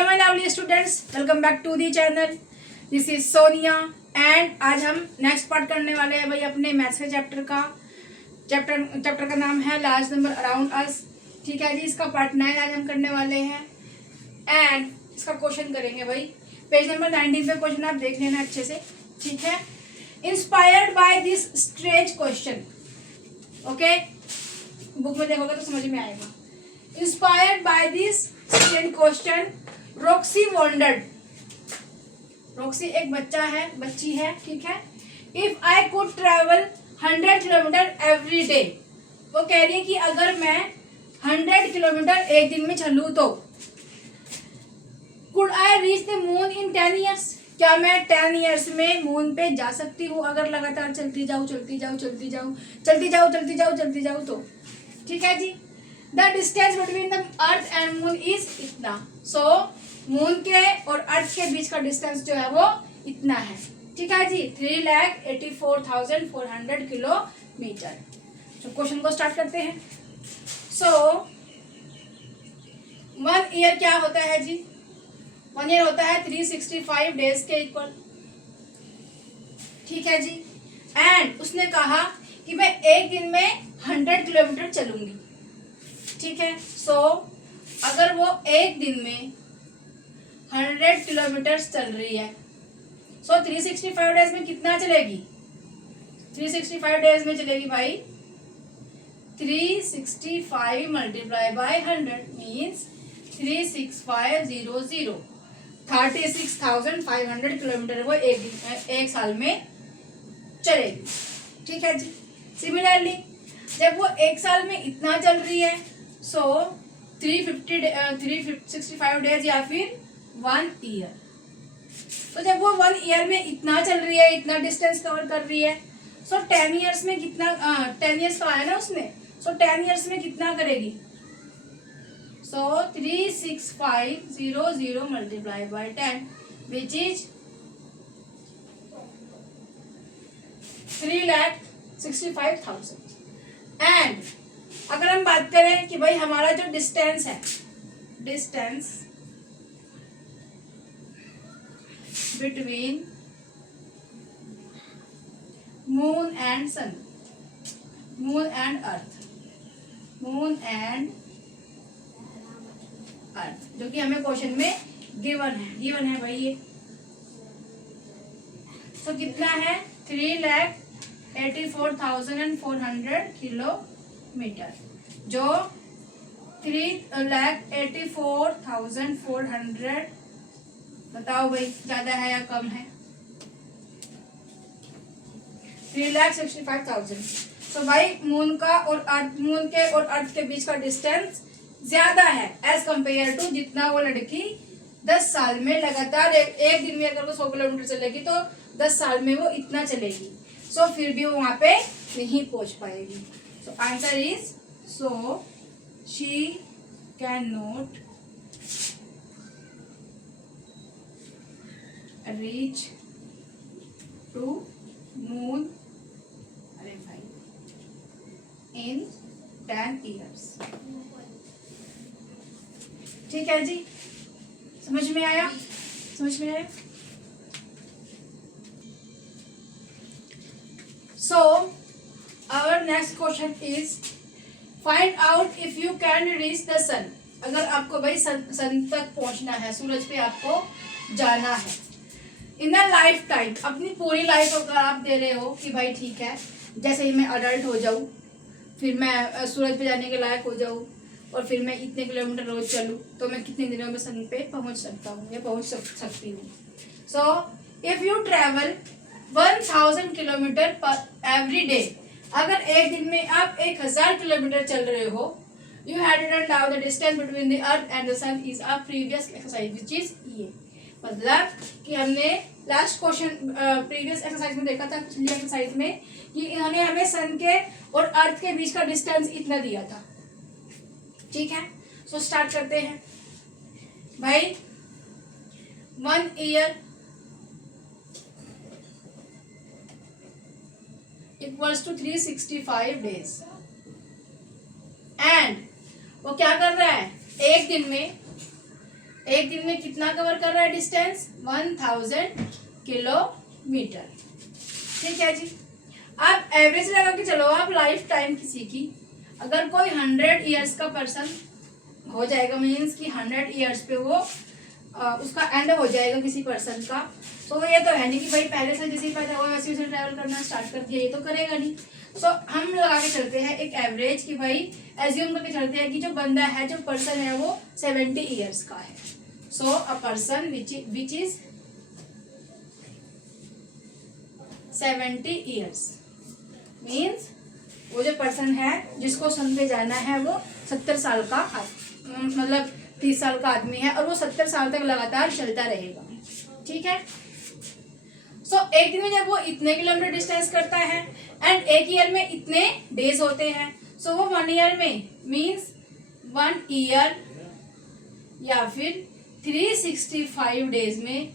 Hello my lovely students, welcome back to the channel. This is Sonia and आज हम next part करने वाले हैं भाई अपने मैथ्स के चैप्टर का नाम है लार्ज नंबर अराउंड अस। ठीक है जी, इसका पार्ट 9 आज हम करने वाले हैं एंड इसका क्वेश्चन करेंगे भाई। पेज नंबर 19 पे क्वेश्चन आप देख लेना अच्छे से। ठीक है, inspired by this strange question, okay, book में देखोगे तो समझ में आएगा। Inspired by this strange question Roxy wondered. Roxy एक बच्ची है, ठीक है। If I could travel 100 kilometre every day, वो कह रही है कि अगर मैं 100 किलोमीटर एक दिन में चलूँ तो could I reach the moon in 10 years, क्या मैं 10 ईयर्स में मून पे जा सकती हूँ अगर लगातार चलती जाऊँ तो। ठीक है जी। The distance between the earth and moon is इतना। सो मून के और अर्थ के बीच का डिस्टेंस जो है वो इतना है। ठीक है जी, 3,84,400 किलोमीटर। तो क्वेश्चन को स्टार्ट करते हैं। सो 1 ईयर क्या होता है जी? 1 ईयर होता है 365 डेज के इक्वल। ठीक है जी। एंड उसने कहा कि मैं एक दिन में 100 किलोमीटर चलूंगी। ठीक है, सो अगर वो एक दिन में 100 किलोमीटर चल रही है, सो 365 डेज में कितना चलेगी? 365 डेज में चलेगी भाई 365 मल्टीप्लाई बाय 100 मीन्स 36500। 36,500 किलोमीटर वो एक साल में चलेगी। ठीक है जी। सिमिलरली जब वो एक साल में इतना चल रही है, सो 365 डेज या फिर 1 ईयर। तो जब वो 1 ईयर में इतना चल रही है, इतना डिस्टेंस कवर कर रही है, सो 10 ईयर्स में कितना 10 ईयर्स का है ना उसने, सो 10 ईयर्स में कितना करेगी? सो 36500 multiply by 10 which is 3,65,000। And अगर हम बात करें कि भाई हमारा जो डिस्टेंस है, distance between moon and sun, moon and earth, जो कि हमें क्वेश्चन में गिवन है भाई ये। तो कितना है? 3,84,400 किलोमीटर, जो 3,84,400 बताओ भाई ज्यादा है या कम है? 3,65,000। तो भाई मून के और अर्थ के बीच का डिस्टेंस ज्यादा है एज कंपेयर टू जितना वो लड़की 10 साल में लगातार एक दिन में अगर वो 100 किलोमीटर चलेगी तो 10 साल में वो इतना चलेगी। सो फिर भी वो वहां पे नहीं पहुंच पाएगी। So answer is so she can not reach to moon in 10 years. ठीक है जी, समझ में आया? So our next question is find out if you can reach the sun. अगर आपको भाई सन तक पहुंचना है, सूरज पे आपको जाना है इन अ लाइफ टाइम, अपनी पूरी लाइफ अगर आप दे रहे हो कि भाई ठीक है जैसे ही मैं अडल्ट हो जाऊं, फिर मैं सूरज पे जाने के लायक हो जाऊं और फिर मैं इतने किलोमीटर रोज चलूं, तो मैं कितने दिनों में सन पे पहुंच सकता हूँ या पहुंच सकती हूँ। So if you travel 1000 kilometre पर एवरी डे, अगर एक दिन में आप 1000 किलोमीटर चल रहे हो, you had written down the distance between the earth and the sun is a previous exercise which is ये। मतलब कि हमने लास्ट क्वेश्चन प्रीवियस एक्सरसाइज में देखा था, पिछली एक्सरसाइज में, कि इन्होंने हमें सन के और अर्थ के बीच का डिस्टेंस इतना दिया था। ठीक है, सो स्टार्ट करते हैं भाई। 1 year equals to 365 days and वो क्या कर रहा है? एक दिन में एक दिन में कितना कवर कर रहा है डिस्टेंस? 1000 किलोमीटर। ठीक है जी। आप एवरेज लगा के चलो, आप लाइफ टाइम किसी की, अगर कोई 100 ईयर्स का पर्सन हो जाएगा, मीन्स कि 100 ईयर्स पे वो उसका एंड हो जाएगा किसी पर्सन का, तो ये तो है नहीं कि भाई पहले से जैसे ही पैदा हुआ वैसे उसे ट्रैवल करना स्टार्ट कर दिया, ये तो करेगा नहीं। सो हम लगा के चलते हैं एक एवरेज कि भाई एज्यूम करके चलते हैं कि जो बंदा है, जो पर्सन है वो 70 ईयर्स का है। So a person which is 70 years means वो जो पर्सन है जिसको सन पे जाना है वो 70 साल का, मतलब 30 साल का आदमी है, और वो 70 साल तक लगातार चलता रहेगा। ठीक है। सो एक दिन में जब वो इतने किलोमीटर डिस्टेंस करता है एंड एक ईयर में इतने डेज होते हैं, सो वो 1 ईयर में मीन्स 1 ईयर या फिर 365 डेज में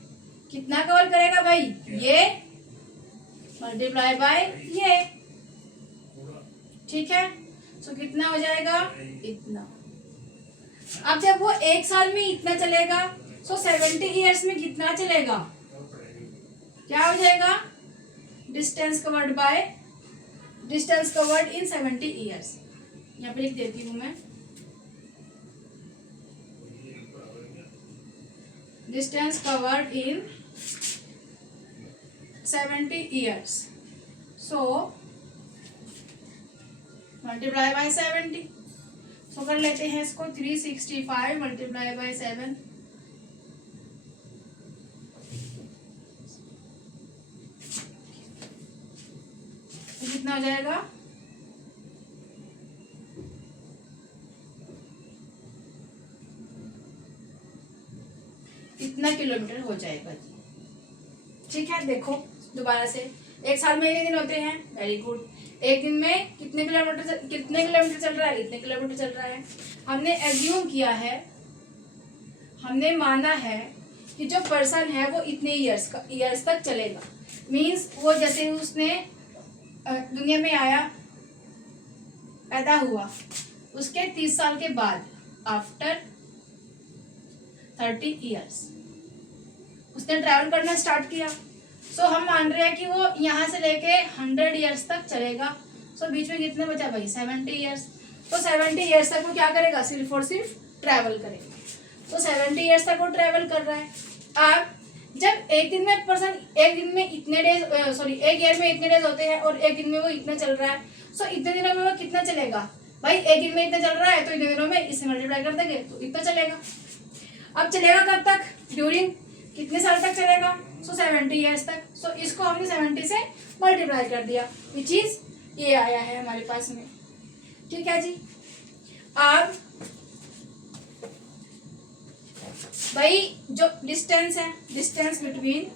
कितना कवर करेगा भाई? ये मल्टीप्लाई बाय ये। ठीक है। सो कितना हो जाएगा? इतना। अब जब वो एक साल में इतना चलेगा, सो 70 ईयर्स में कितना चलेगा? क्या हो जाएगा? Distance covered by distance covered in 70 years. यहाँ पे लिख देती हूँ मैं, distance covered in 70 years. So multiply by 70। सो कर लेते हैं इसको, 365 मल्टीप्लाई बाय 7, कितना हो जाएगा? इतना किलोमीटर हो जाएगा जी। ठीक है। देखो दोबारा से, एक साल में कितने दिन होते हैं? Very good. एक दिन में कितने किलोमीटर चल रहा है? इतने किलोमीटर चल रहा है। हमने एज्यूम किया है, हमने माना है कि जो पर्सन है वो इतने ईयर्स तक चलेगा। मीन्स वो जैसे उसने दुनिया में आया, पैदा हुआ, उसके 30 साल के बाद आफ्टर 30 ईयर्स उसने ट्रैवल करना स्टार्ट किया। सो हम मान रहे हैं कि वो यहाँ से लेके 100 ईयर्स तक चलेगा। सो बीच में कितने बचा भाई? 70 ईयर्स। तो 70 ईयर्स तक वो क्या करेगा? सिर्फ और सिर्फ ट्रैवल करेगा। तो 70 ईयर्स तक वो ट्रैवल कर रहा है। अब जब एक दिन में पर्सन, एक दिन में इतने डेज, एक ईयर में इतने डेज होते हैं और एक दिन में वो इतना चल रहा है, सो इतने दिनों में वो कितना चलेगा भाई? एक दिन में इतना चल रहा है तो इतने दिनों में इसे मल्टीप्लाई कर देंगे तो इतना चलेगा। अब चलेगा कब तक? ड्यूरिंग कितने साल तक चलेगा? सो 70 ईयर्स तक। सो इसको हमने 70 से मल्टीप्लाई कर दिया, विच इज ये आया है हमारे पास में। ठीक है जी। अब भाई जो डिस्टेंस है, distance between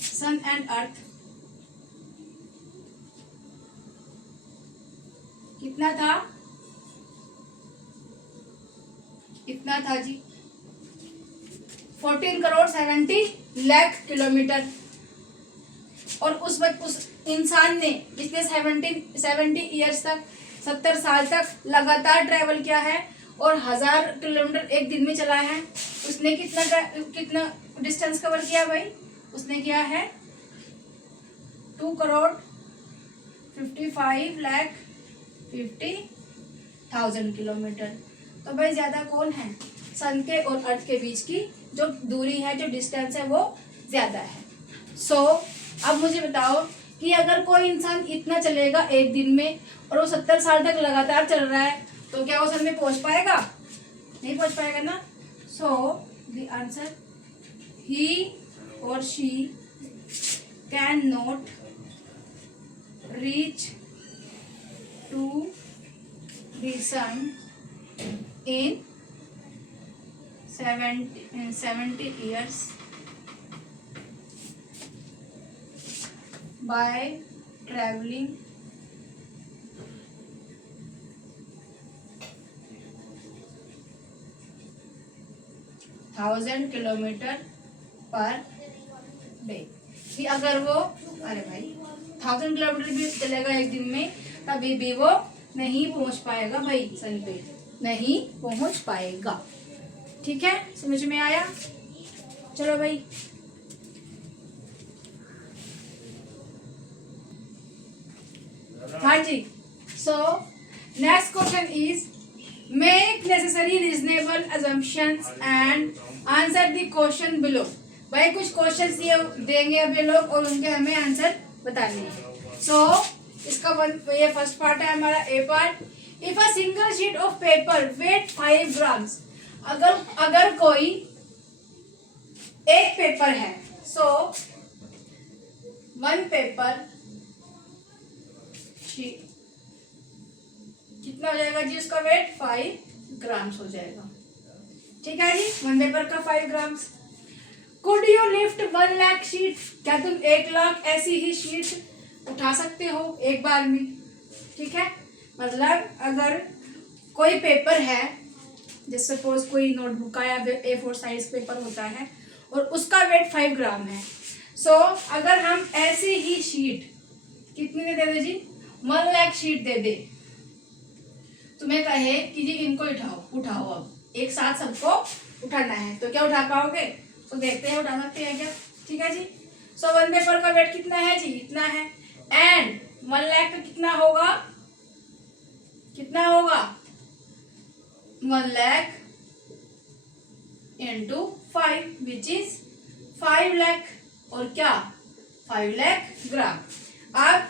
sun and earth कितना था? कितना था जी? 14 करोड़ 70 लाख किलोमीटर। और उस इंसान ने पिछले 70 ईयर्स तक, 70 साल तक लगातार ट्रैवल किया है और 1000 किलोमीटर एक दिन में चला है। उसने कितना डिस्टेंस कवर किया भाई? उसने किया है 2 करोड़ 55 लाख 50,000 किलोमीटर। तो भाई ज्यादा कौन है? सन के और अर्थ के बीच की जो दूरी है, जो डिस्टेंस है, वो ज्यादा है। सो अब मुझे बताओ कि अगर कोई इंसान इतना चलेगा एक दिन में और वो 70 साल तक लगातार चल रहा है, तो क्या वो सन में पहुंच पाएगा? नहीं पहुंच पाएगा ना। सो द आंसर, ही और she can not reach to the sun in 70 years by traveling 1000 kilometre per day. कि अगर वो, अरे भाई 1000 किलोमीटर भी चलेगा एक दिन में, तभी भी वो नहीं पहुंच पाएगा भाई, सन पे नहीं पहुंच पाएगा। ठीक है, समझ में आया? चलो भाई, हाँ जी। So next question is make necessary reasonable assumptions and answer the question below. भाई कुछ क्वेश्चंस ये देंगे अब ये लोग और उनके हमें आंसर बताने हैं। सो इसका ये फर्स्ट पार्ट है हमारा A part. If a single sheet of paper weight 5 grams, अगर कोई एक पेपर है, सो वन पेपर शीट कितना हो जाएगा जी, उसका वेट 5 ग्राम्स हो जाएगा। ठीक है जी, वन पेपर का 5 grams. Could you lift 1 lakh sheet, क्या तुम 1 लाख ऐसी ही शीट उठा सकते हो एक बार में? ठीक है, मतलब अगर कोई पेपर है, जैसे सपोज कोई नोटबुक का या A4 साइज पेपर होता है और उसका वेट 5 ग्राम है। सो अगर हम ऐसी ही शीट कितनी दे दे जी, 1 लाख शीट दे दे, तुम्हें कहे कि जी इनको उठाओ अब एक साथ सबको उठाना है, तो क्या उठा पाओगे? तो देखते हैं उठा सकते हैं क्या। ठीक है जी। सो वन पेपर का वेट कितना है जी, इतना है। एंड 1 लाख का कितना होगा, 1 lakh into 5 which is 5 lakh, और क्या 5 लाख ग्राम। अब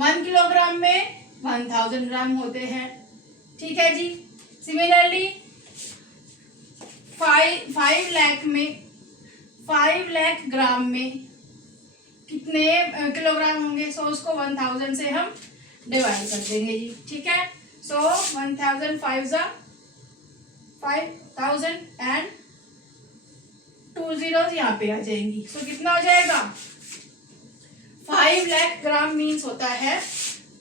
1 किलोग्राम में 1000 ग्राम होते हैं। ठीक है जी। सिमिलरली 5 लाख में 5 लाख ग्राम में कितने किलोग्राम होंगे? सो उसको 1000 से हम डिवाइड कर देंगे जी। ठीक है, सो 1000 5 5000 एंड 2 zeros यहाँ पे आ जाएंगी। सो कितना हो जाएगा, 5 लाख ग्राम मीन्स होता है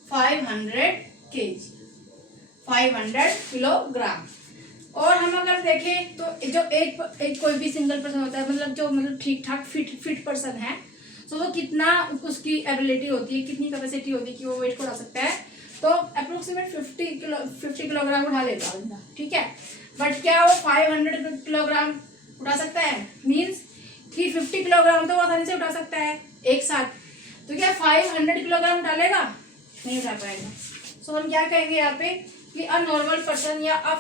500 kg, 500 किलोग्राम। और हम अगर देखें तो जो एक कोई भी सिंगल पर्सन होता है, मतलब जो ठीक ठाक फिट पर्सन है, तो वो कितना उसकी एबिलिटी होती है, कितनी कैपेसिटी होती है कि वो वेट को उठा सकता है? तो अप्रोक्सीमेट 50 किलोग्राम उठा लेगा बंदा। ठीक है, बट क्या वो 500 किलोग्राम उठा सकता है? मीन्स कि 50 किलोग्राम तो वो आसानी से उठा सकता है एक साथ, तो क्या 500 किलोग्राम उठा लेगा? नहीं उठा पाएगा। सो हम क्या कहेंगे यहाँ पे कि अ नॉर्मल पर्सन या अ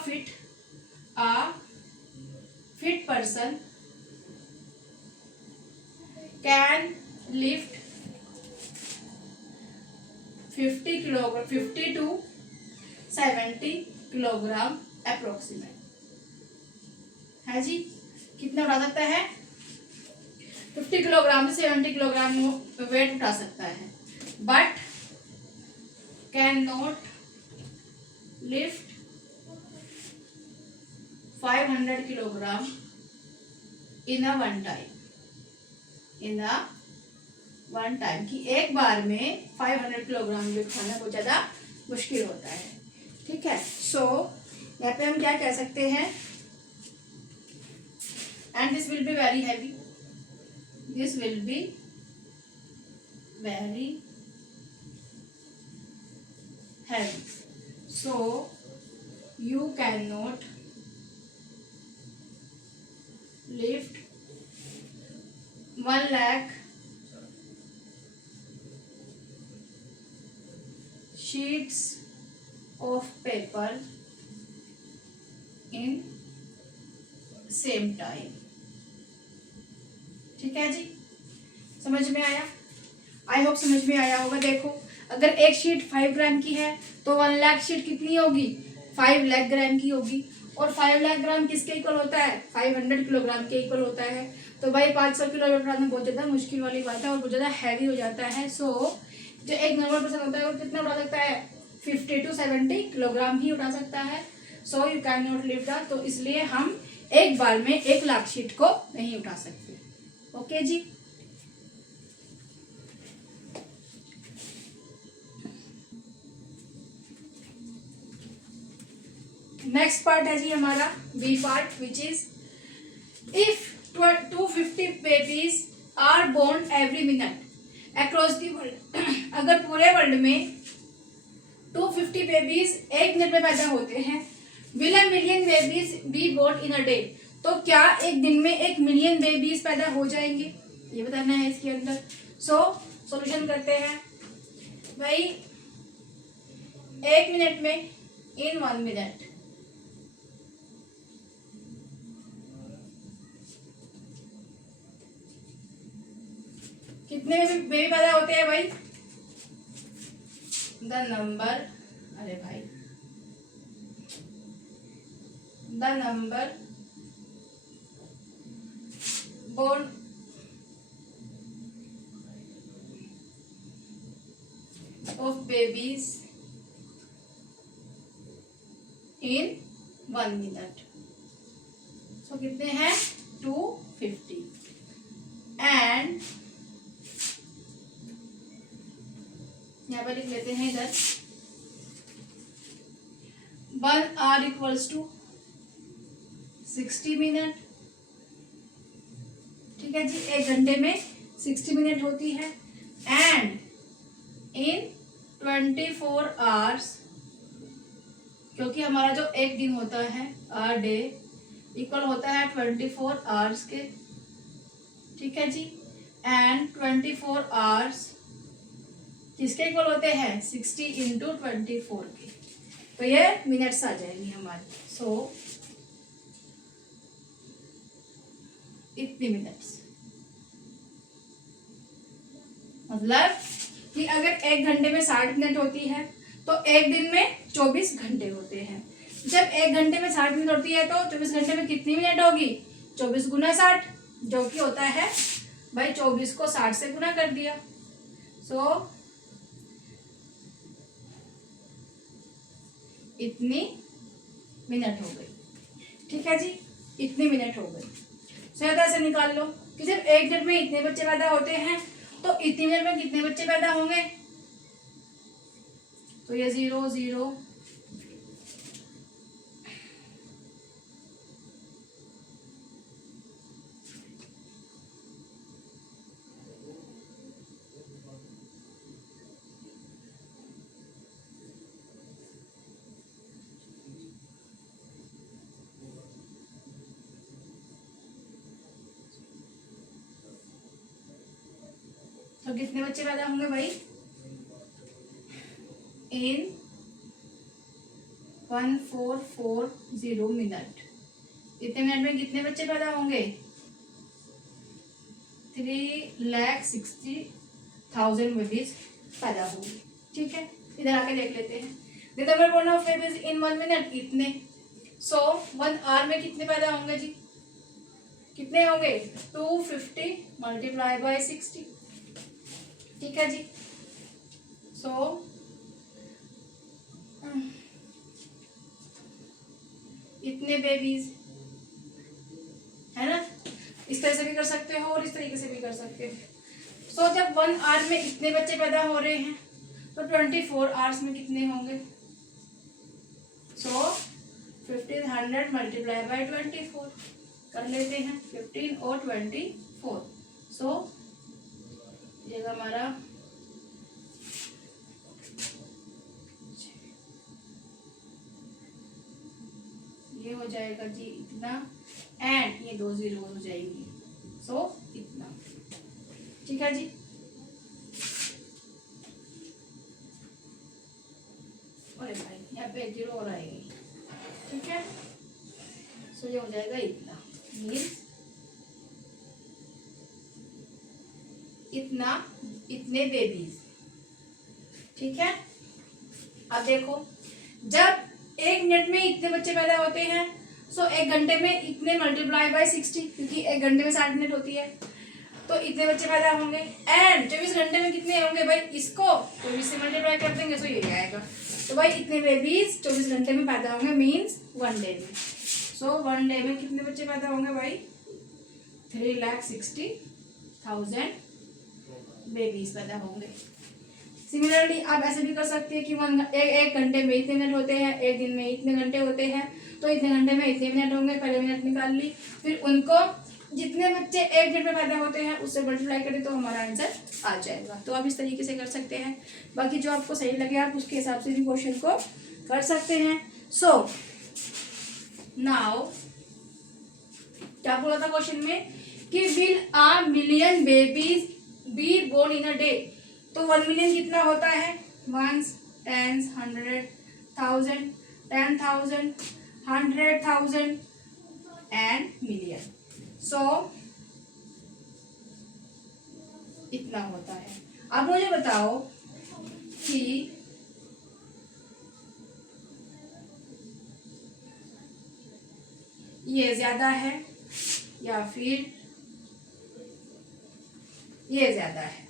fit person can lift 50 to 70 kilogram approximate है जी। कितना उठा सकता है? 50 किलोग्राम से 70 किलोग्राम वेट उठा सकता है, but can not lift 500 kilogram in a one time, कि एक बार में 500 किलोग्राम वेट उठाना बहुत ज़्यादा मुश्किल होता है। ठीक है, सो यहाँ पे हम क्या कह सकते हैं, and this will be very heavy, this will be very heavy, so you cannot lift 1 lakh sheets of paper in same time। ठीक है जी, समझ में आया? आई होप समझ में आया होगा। देखो, अगर एक शीट 5 ग्राम की है तो 1 लाख शीट कितनी होगी? 5 लाख ग्राम की होगी। और 5 लाख ग्राम किसके इक्वल होता है? 500 किलोग्राम के इक्वल होता है। तो भाई 500 किलोग्राम उठाना बहुत ज़्यादा मुश्किल वाली बात है और बहुत ज़्यादा हैवी हो जाता है। सो जो एक नॉर्मल पर्सन होता है वो कितना उठा सकता है? 50 to 70 किलोग्राम ही उठा सकता है। So you can not lift that, तो इसलिए हम एक बार में 1 लाख शीट को नहीं उठा सकते। ओके जी। नेक्स्ट पार्ट है जी हमारा B part, which is if 250 babies are born every minute across the world. अगर पूरे वर्ल्ड में 250 बेबीज एक मिनट में पैदा होते हैं। Will a million babies be born in a day, तो क्या एक दिन में 1 मिलियन बेबीज पैदा हो जाएंगे, ये बताना है इसके अंदर। सो सॉल्यूशन करते हैं भाई। 1 मिनट में, इन 1 मिनट, कितने बेबी पैदा होते हैं भाई? द नंबर, अरे भाई, the number born of babies in 1 minute. So कितने हैं? 250। एंड यहाँ पर लिख लेते हैं इधर 1 आवर इक्वल्स टू 60 मिनट। ठीक है जी, 1 घंटे में 60 मिनट होती है। एंड इन 24 आवर्स, क्योंकि हमारा जो एक दिन होता है, आवर डे इक्वल होता है 24 आवर्स के। ठीक है जी, एंड 24 आवर्स किसके इक्वल होते हैं? 60 इंटू 24 के, तो ये मिनट्स आ जाएंगी हमारी। सो इतनी मिनट्स, मतलब कि अगर 1 घंटे में 60 मिनट होती है तो एक दिन में 24 घंटे होते हैं। जब 1 घंटे में 60 मिनट होती है तो 24 घंटे में कितनी मिनट होगी? 24 गुना 60, जो कि होता है भाई 24 को 60 से गुना कर दिया। सो इतनी मिनट हो गई। ठीक है जी, इतनी मिनट हो गई। सो ऐसा से निकाल लो कि जब 1 मिनट में इतने बच्चे पैदा होते हैं तो इतनी मिनट में कितने बच्चे पैदा होंगे? तो ये 0 0 तो कितने बच्चे पैदा होंगे भाई? इन 1440 मिनट। इतने मिनट में कितने बच्चे पैदा होंगे? 3,60,000 बेबीज पैदा होंगे। ठीक है, इधर आके देख लेते हैं। The number born of babies in 1 minute, इतने। सो 1 आवर में कितने पैदा होंगे जी? कितने होंगे? 250 मल्टीप्लाई बाय 60। ठीक है जी। सो इतने बेबीज, है ना? इस तरह से भी कर सकते हो और इस तरीके से भी कर सकते हो। सो जब 1 आवर में इतने बच्चे पैदा हो रहे हैं तो 24 आवर्स में कितने होंगे? सो 1500 मल्टीप्लाई बाय 24 कर लेते हैं, 15 और 24। सो ये हमारा ये हो जाएगा जी इतना, एंड ये 2 0 हो जाएंगी। सो इतना। ठीक है जी। अरे भाई यहाँ पे 1 0 और आएगी। ठीक है, सो ये हो जाएगा इतना, मीन्स इतना, इतने बेबीज। ठीक है, अब देखो जब 1 मिनट में इतने बच्चे पैदा होते हैं, सो 1 घंटे में इतने मल्टीप्लाई बाय 60, क्योंकि 1 घंटे में 60 मिनट होती है, तो इतने बच्चे पैदा होंगे। एंड 24 घंटे में कितने होंगे भाई? इसको 24 से मल्टीप्लाई कर देंगे तो ये आएगा। तो भाई इतने बेबीज 24 घंटे में पैदा होंगे, मीन्स 1 डे में। सो 1 डे में कितने बच्चे पैदा होंगे भाई? 3,60,000 बेबीज पैदा होंगे। सिमिलरली आप ऐसे भी कर सकते हैं कि एक घंटे में इतने मिनट होते हैं, एक दिन में इतने घंटे होते हैं, तो इतने घंटे में इतने मिनट होंगे। पहले मिनट निकाल ली, फिर उनको जितने बच्चे 1 मिनट में पैदा होते हैं उससे मल्टीप्लाई करें तो हमारा आंसर आ जाएगा। तो आप इस तरीके से कर सकते हैं। बाकी जो आपको सही लगे आप उसके हिसाब से भी क्वेश्चन को कर सकते हैं। सो नाउ क्या बोला था क्वेश्चन में कि will a million babies be born in a day. तो 1 मिलियन कितना होता है? Ones, tens, 100, 1000, 10,000, 100,000 and million. So इतना होता है। अब मुझे बताओ कि ये ज्यादा है या फिर ये ज्यादा है?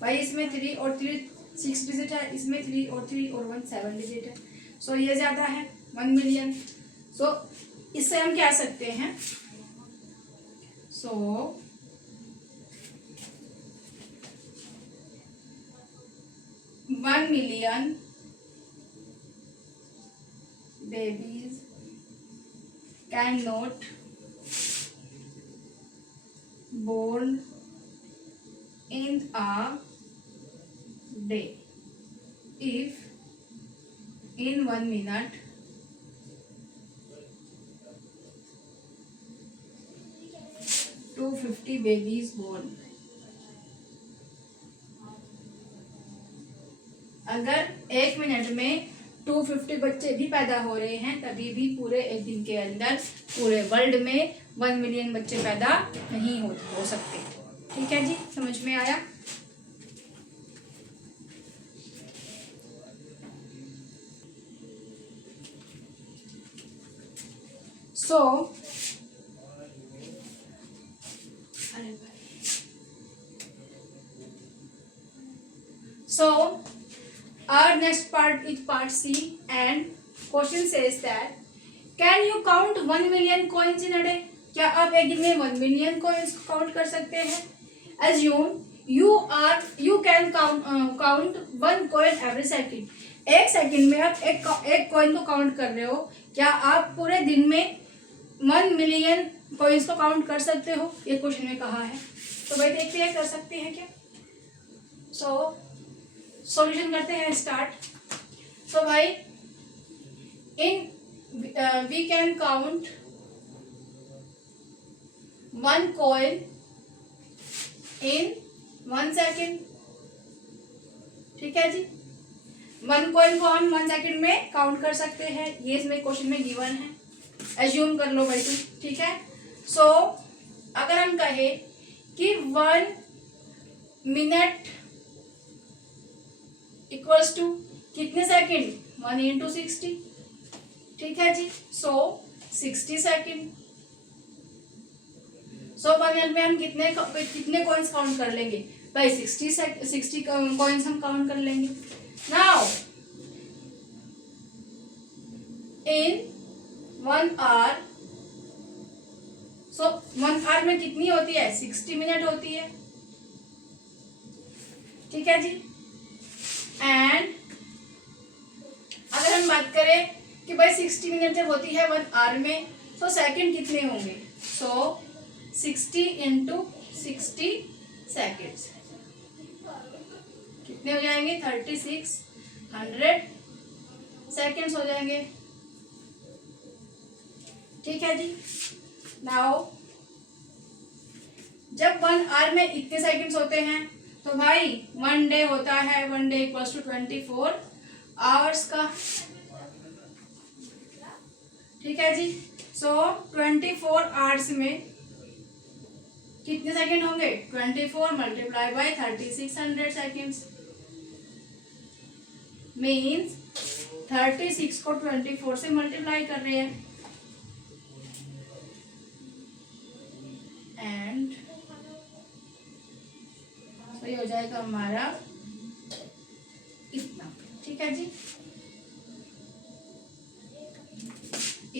भाई इसमें 3 और 3 6 डिजिट है, इसमें 3 और 3 और 1 7 डिजिट है। सो ये ज्यादा है 1 मिलियन। सो इससे हम क्या सकते हैं? सो 1 million babies cannot born in a day if in 1 minute 250 babies born। अगर 1 मिनट में 250 बच्चे भी पैदा हो रहे हैं तभी भी पूरे एक दिन के अंदर पूरे वर्ल्ड में 1 मिलियन बच्चे पैदा नहीं हो सकते। ठीक है जी, समझ में आया? So our next part is part C, and question says that can you count 1 million coins in a day? क्या आप एक दिन में 1 मिलियन coins काउंट कर सकते हैं? Assume you can count 1 coin every second. एक सेकंड में आप एक कॉइन को काउंट कर रहे हो। क्या आप पूरे दिन में 1 मिलियन कॉइन्स को काउंट कर सकते हो? ये क्वेश्चन में कहा है। तो भाई देखते हैं कर सकते हैं क्या। सॉल्यूशन करते हैं स्टार्ट। तो भाई we can count 1 coin in 1 second. ठीक है जी, 1 coin को हम 1 सेकेंड में काउंट कर सकते हैं। ये इसमें क्वेश्चन में गिवन है, एज्यूम कर लो भाई तुम। ठीक है, सो अगर हम कहे कि 1 मिनट इक्वल्स टू कितने सेकेंड? 1 इंटू 60। ठीक है जी, सो 60 सेकेंड। सो 1 मिनट में हम कितने कॉइन्स काउंट कर लेंगे? भाई 60 कॉइन्स हम काउंट कर लेंगे। Now in 1 hour, so 1 hour में कितनी होती है? 60 मिनट होती है। ठीक है जी, एंड अगर हम बात करें कि भाई 60 मिनट जब होती है 1 आवर में, तो सेकंड कितने होंगे? सो 60 इंटू 60 सेकेंड्स कितने हो जाएंगे? 3600 सेकेंड्स हो जाएंगे। ठीक है जी, नाउ जब 1 आवर में इतने सेकेंड्स होते हैं तो भाई 1 डे होता है, 1 डे इक्वल्स टू 24 आवर्स का। ठीक है जी, सो 24 आवर्स में कितने सेकंड होंगे? 24 मल्टीप्लाई बाय 3600 सेकेंड्स मीन्स 36 को 24 से मल्टीप्लाई कर रहे हैं एंड तो ये हो जाएगा हमारा इतना। ठीक है जी,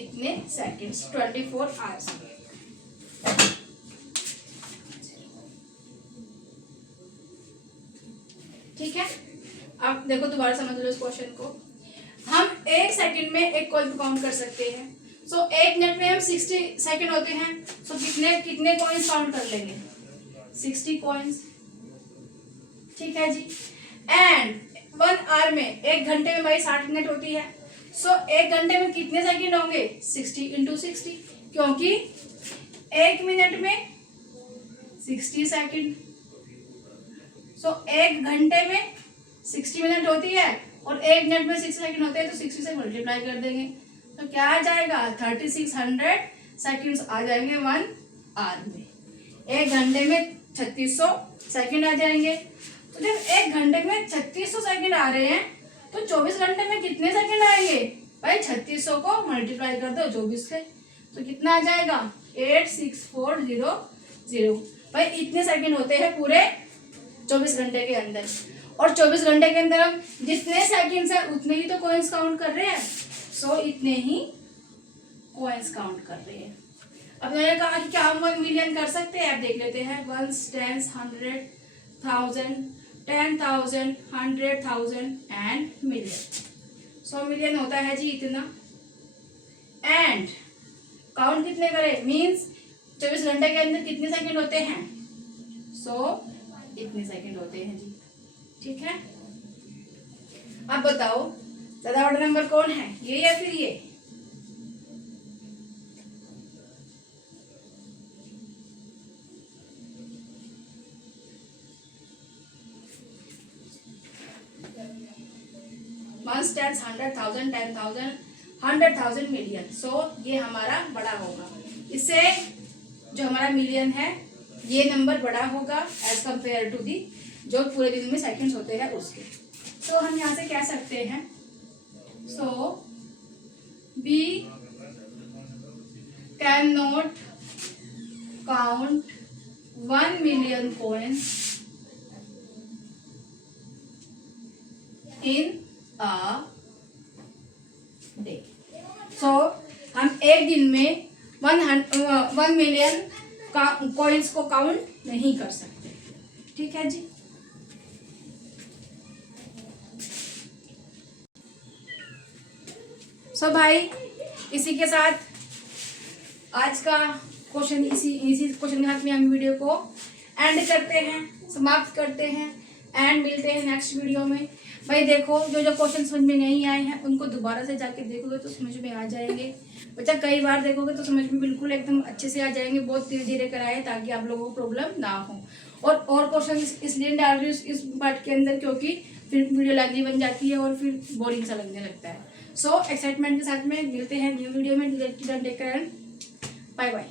इतने सेकेंड्स 24 आवर्स में। ठीक है, अब देखो दोबारा समझ लो इस क्वेश्चन को। हम 1 सेकंड में एक कॉइन काउंट कर सकते हैं। सो एक मिनट में हम 60 सेकंड होते हैं, सो कितने कितने कॉइन्स काउंट कर लेंगे, 60 कॉइन्स, ठीक है जी। एंड 1 आवर में, एक घंटे में भाई 60 मिनट होती है, सो एक घंटे में कितने सेकंड होंगे, 60 इंटू 60, क्योंकि एक मिनट में 60 सेकंड, सो एक घंटे में 60 मिनट होती है और एक मिनट में 60 सेकंड होते हैं, तो 60 से मल्टीप्लाई कर देंगे, तो क्या आ जाएगा, 3600 सेकंड्स आ जाएंगे 1 आवर में। एक घंटे में 3600 सेकंड आ जाएंगे, तो जब एक घंटे में 3600 सेकंड आ रहे हैं तो 24 घंटे में कितने सेकंड आएंगे भाई, 3600 को मल्टीप्लाई कर दो 24 से, तो कितना आ जाएगा, 86400। भाई इतने सेकंड होते हैं पूरे 24 घंटे के अंदर, और 24 घंटे के अंदर हम जितने सेकंड्स है उतने ही तो कॉइन्स काउंट कर रहे हैं, सो इतने ही कॉइन्स काउंट कर रहे हैं। अब मैंने कहा कि क्या हम 1 मिलियन कर सकते हैं, आप देख लेते हैं, 1 10 100 1000 10,000 100,000 एंड मिलियन, 100 मिलियन होता है जी इतना। एंड काउंट कितने करें, मीन्स 24 घंटे के अंदर कितने सेकंड होते हैं, सो इतने सेकंड होते हैं जी, ठीक है। अब बताओ ज्यादा बड़ा नंबर कौन है, ये या फिर ये, वंस 10 100,000 10,000 100,000 मिलियन, सो ये हमारा बड़ा होगा, इससे जो हमारा मिलियन है ये नंबर बड़ा होगा एज कंपेयर टू दी जो पूरे दिन में सेकंड्स होते हैं उसके। तो हम यहाँ से कह सकते हैं, so we can not count 1 million coins in a day. So हम एक दिन में 1 मिलियन का कॉइन्स को काउंट नहीं कर सकते, ठीक है जी। सो भाई इसी के साथ आज का क्वेश्चन, इसी क्वेश्चन के साथ में हम वीडियो को एंड करते हैं, समाप्त करते हैं, एंड मिलते हैं नेक्स्ट वीडियो में। भाई देखो जो जो क्वेश्चन समझ में नहीं आए हैं उनको दोबारा से जाके देखोगे तो समझ में आ जाएंगे, बच्चा कई बार देखोगे तो समझ में बिल्कुल एकदम अच्छे से आ जाएंगे, बहुत धीरे धीरे कराए ताकि आप लोगों को प्रॉब्लम ना हो। और क्वेश्चन इसलिए डाल रही हूँ इस पार्ट के अंदर क्योंकि फिर वीडियो लंबी बन जाती है और फिर बोरिंग सा लगने लगता है। सो एक्साइटमेंट के साथ में मिलते हैं न्यू वीडियो में, टेक केयर, बाय बाय।